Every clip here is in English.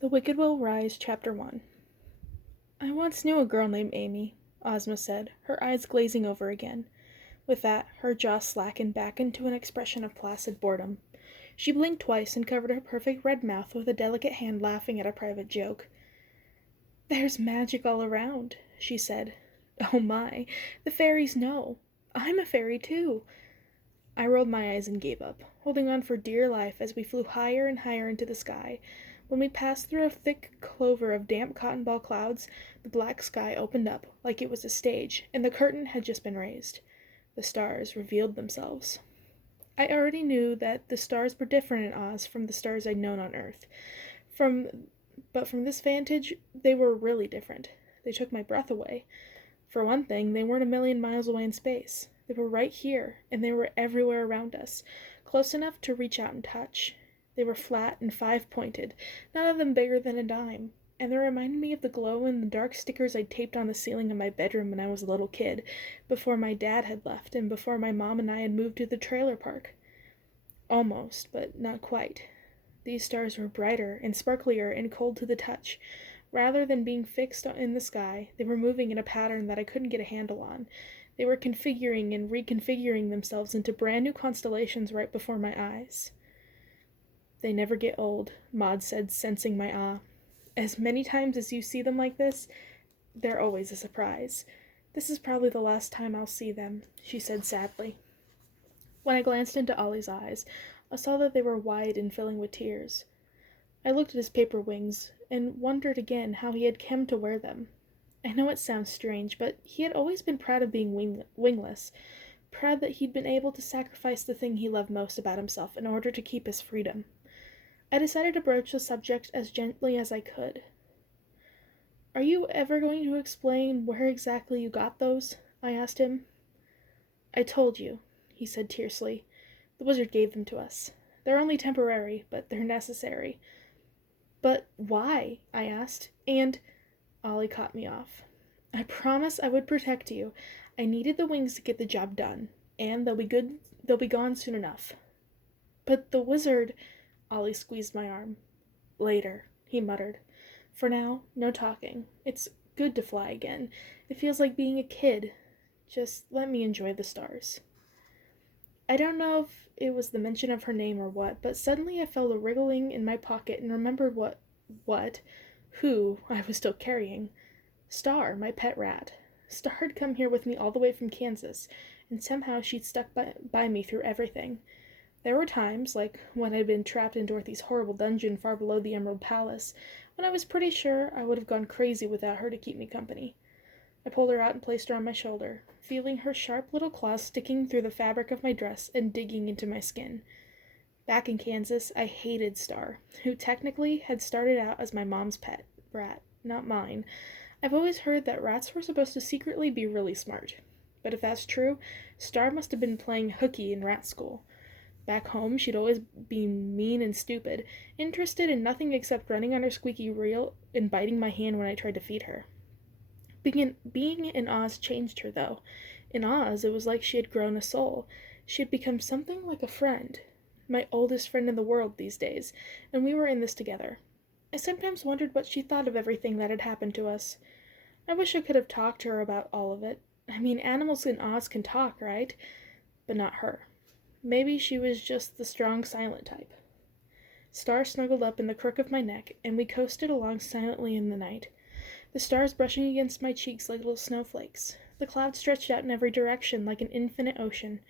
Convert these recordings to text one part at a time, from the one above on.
The Wicked Will Rise, Chapter 1. I once knew a girl named Amy, Ozma said, her eyes glazing over again. With that, her jaw slackened back into an expression of placid boredom. She blinked twice and covered her perfect red mouth with a delicate hand laughing at a private joke. "There's magic all around," she said. "Oh my, the fairies know. I'm a fairy too." I rolled my eyes and gave up, holding on for dear life as we flew higher and higher into the sky. When we passed through a thick clover of damp cotton ball clouds, the black sky opened up like it was a stage, and the curtain had just been raised. The stars revealed themselves. I already knew that the stars were different in Oz from the stars I'd known on Earth. But from this vantage, they were really different. They took my breath away. For one thing, they weren't a million miles away in space. They were right here, and they were everywhere around us, close enough to reach out and touch. They were flat and five-pointed, none of them bigger than a dime, and they reminded me of the glow-in-the-dark stickers I'd taped on the ceiling of my bedroom when I was a little kid, before my dad had left and before my mom and I had moved to the trailer park. Almost, but not quite. These stars were brighter and sparklier and cold to the touch. Rather than being fixed in the sky, they were moving in a pattern that I couldn't get a handle on. They were configuring and reconfiguring themselves into brand new constellations right before my eyes. "They never get old," Maud said, sensing my awe. "As many times as you see them like this, they're always a surprise. This is probably the last time I'll see them," she said sadly. When I glanced into Ollie's eyes, I saw that they were wide and filling with tears. I looked at his paper wings, and wondered again how he had come to wear them. I know it sounds strange, but he had always been proud of being wingless, proud that he'd been able to sacrifice the thing he loved most about himself in order to keep his freedom. I decided to broach the subject as gently as I could. "Are you ever going to explain where exactly you got those?" I asked him. "I told you," he said tersely. "The wizard gave them to us. They're only temporary, but they're necessary." "But why?" I asked. "And—" Ollie cut me off. "I promised I would protect you. I needed the wings to get the job done, and they'll be gone soon enough." "But the wizard—" Ollie squeezed my arm. "Later," he muttered. "For now, no talking. It's good to fly again. It feels like being a kid. Just let me enjoy the stars." I don't know if it was the mention of her name or what, but suddenly I felt a wriggling in my pocket and remembered who I was still carrying. Star, my pet rat. Star had come here with me all the way from Kansas, and somehow she'd stuck by me through everything. There were times, like when I'd been trapped in Dorothy's horrible dungeon far below the Emerald Palace, when I was pretty sure I would have gone crazy without her to keep me company. I pulled her out and placed her on my shoulder, feeling her sharp little claws sticking through the fabric of my dress and digging into my skin. Back in Kansas, I hated Star, who technically had started out as my mom's pet rat, not mine. I've always heard that rats were supposed to secretly be really smart. But if that's true, Star must have been playing hooky in rat school. Back home, she'd always been mean and stupid, interested in nothing except running on her squeaky wheel and biting my hand when I tried to feed her. Being in Oz changed her, though. In Oz, it was like she had grown a soul. She had become something like a friend. My oldest friend in the world these days, and we were in this together. I sometimes wondered what she thought of everything that had happened to us. I wish I could have talked to her about all of it. I mean, animals in Oz can talk, right? But not her. Maybe she was just the strong, silent type. Star snuggled up in the crook of my neck, and we coasted along silently in the night, the stars brushing against my cheeks like little snowflakes. The clouds stretched out in every direction like an infinite ocean.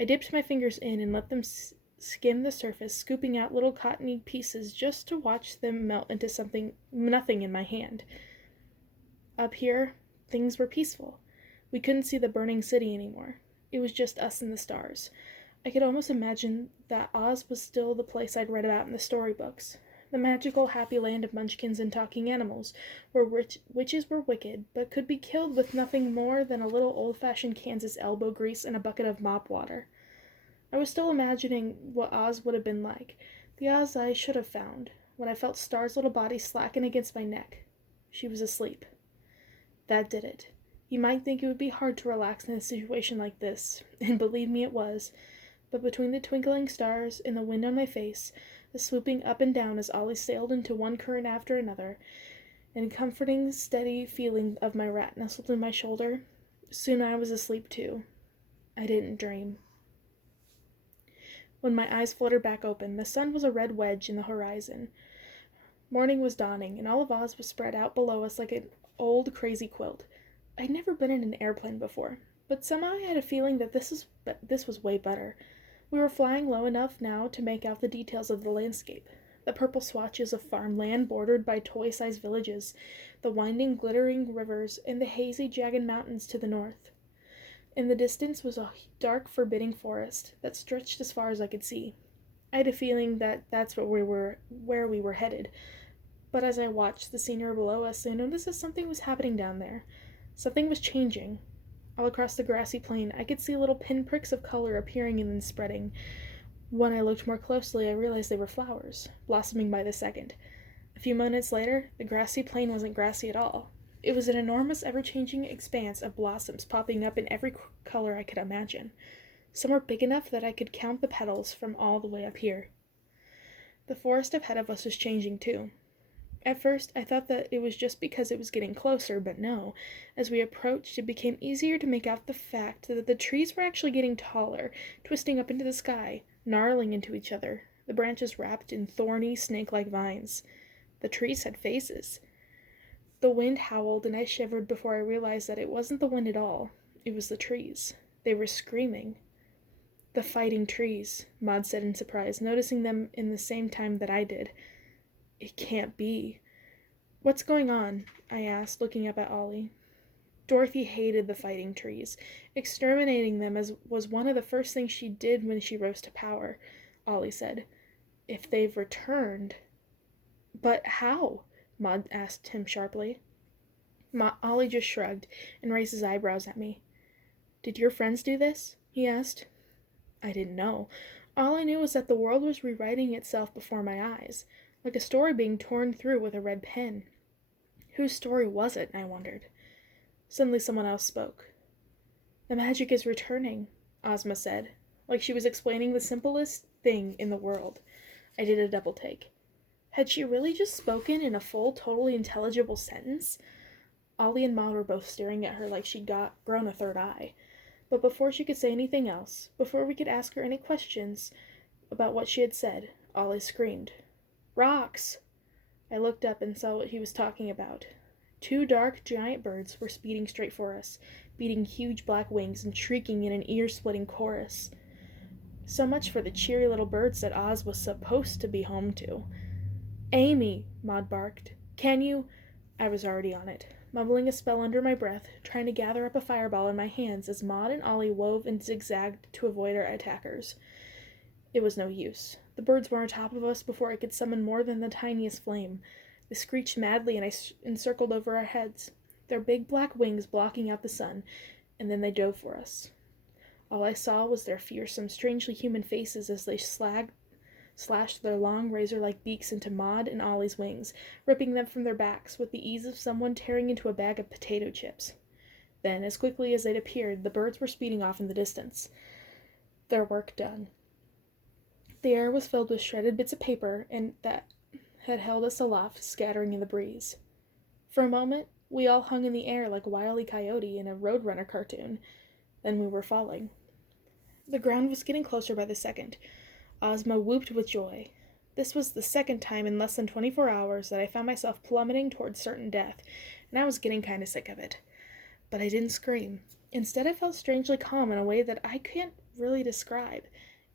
I dipped my fingers in and let them skim the surface, scooping out little cottony pieces just to watch them melt into nothing in my hand. Up here, things were peaceful. We couldn't see the burning city anymore. It was just us and the stars. I could almost imagine that Oz was still the place I'd read about in the storybooks. The magical, happy land of munchkins and talking animals, where witches were wicked, but could be killed with nothing more than a little old-fashioned Kansas elbow grease and a bucket of mop water. I was still imagining what Oz would have been like, the Oz I should have found, when I felt Star's little body slacken against my neck. She was asleep. That did it. You might think it would be hard to relax in a situation like this, and believe me it was, but between the twinkling stars and the wind on my face, the swooping up and down as Ollie sailed into one current after another, and comforting, steady feeling of my rat nestled in my shoulder. Soon I was asleep too. I didn't dream. When my eyes fluttered back open, the sun was a red wedge in the horizon. Morning was dawning, and all of Oz was spread out below us like an old crazy quilt. I'd never been in an airplane before, but somehow I had a feeling that this was way better. We were flying low enough now to make out the details of the landscape. The purple swatches of farmland bordered by toy-sized villages, the winding, glittering rivers, and the hazy, jagged mountains to the north. In the distance was a dark, forbidding forest that stretched as far as I could see. I had a feeling that that's where we were headed. But as I watched the scenery below us, I noticed that something was happening down there. Something was changing. All across the grassy plain, I could see little pinpricks of color appearing and then spreading. When I looked more closely, I realized they were flowers, blossoming by the second. A few minutes later, the grassy plain wasn't grassy at all. It was an enormous, ever-changing expanse of blossoms popping up in every color I could imagine. Some were big enough that I could count the petals from all the way up here. The forest ahead of us was changing too. At first, I thought that it was just because it was getting closer, but no. As we approached, it became easier to make out the fact that the trees were actually getting taller, twisting up into the sky, gnarling into each other, the branches wrapped in thorny, snake-like vines. The trees had faces. The wind howled, and I shivered before I realized that it wasn't the wind at all. It was the trees. They were screaming. "The fighting trees," Maud said in surprise, noticing them in the same time that I did. "It can't be." "What's going on?" I asked, looking up at Ollie. Dorothy hated the fighting trees. Exterminating them was one of the first things she did when she rose to power, Ollie said. "If they've returned—" "But how?" Maud asked him sharply. Ollie just shrugged and raised his eyebrows at me. "Did your friends do this?" he asked. I didn't know. All I knew was that the world was rewriting itself before my eyes, like a story being torn through with a red pen. Whose story was it, I wondered. Suddenly someone else spoke. "The magic is returning," Ozma said, like she was explaining the simplest thing in the world. I did a double take. Had she really just spoken in a full, totally intelligible sentence? Ollie and Maud were both staring at her like she'd grown a third eye. But before she could say anything else, before we could ask her any questions about what she had said, Ollie screamed, "Rocks!" I looked up and saw what he was talking about. Two dark, giant birds were speeding straight for us, beating huge black wings and shrieking in an ear-splitting chorus. So much for the cheery little birds that Oz was supposed to be home to. "Amy!" Maud barked. "Can you—" I was already on it, mumbling a spell under my breath, trying to gather up a fireball in my hands as Maud and Ollie wove and zigzagged to avoid our attackers. It was no use. The birds were on top of us before I could summon more than the tiniest flame. They screeched madly and encircled over our heads, their big black wings blocking out the sun, and then they dove for us. All I saw was their fearsome, strangely human faces as they slashed their long, razor-like beaks into Maud and Ollie's wings, ripping them from their backs with the ease of someone tearing into a bag of potato chips. Then, as quickly as they'd appeared, the birds were speeding off in the distance. Their work done. The air was filled with shredded bits of paper and that had held us aloft, scattering in the breeze. For a moment, we all hung in the air like Wile E. Coyote in a Roadrunner cartoon. Then we were falling. The ground was getting closer by the second. Ozma whooped with joy. This was the second time in less than 24 hours that I found myself plummeting towards certain death, and I was getting kind of sick of it. But I didn't scream. Instead, I felt strangely calm in a way that I can't really describe.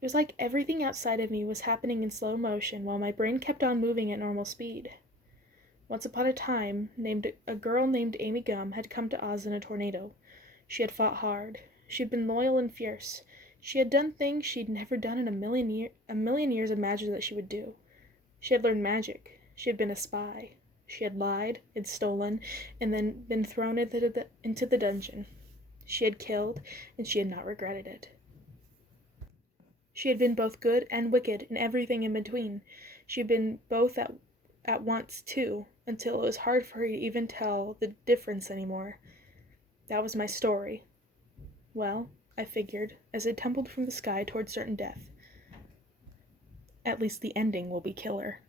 It was like everything outside of me was happening in slow motion while my brain kept on moving at normal speed. Once upon a time, a girl named Amy Gum had come to Oz in a tornado. She had fought hard. She had been loyal and fierce. She had done things she'd never done in a million years imagined that she would do. She had learned magic. She had been a spy. She had lied and stolen and then been thrown into the dungeon. She had killed, and she had not regretted it. She had been both good and wicked and everything in between. She had been both at once, too, until it was hard for her to even tell the difference anymore. That was my story. Well, I figured, as I tumbled from the sky toward certain death. At least the ending will be killer.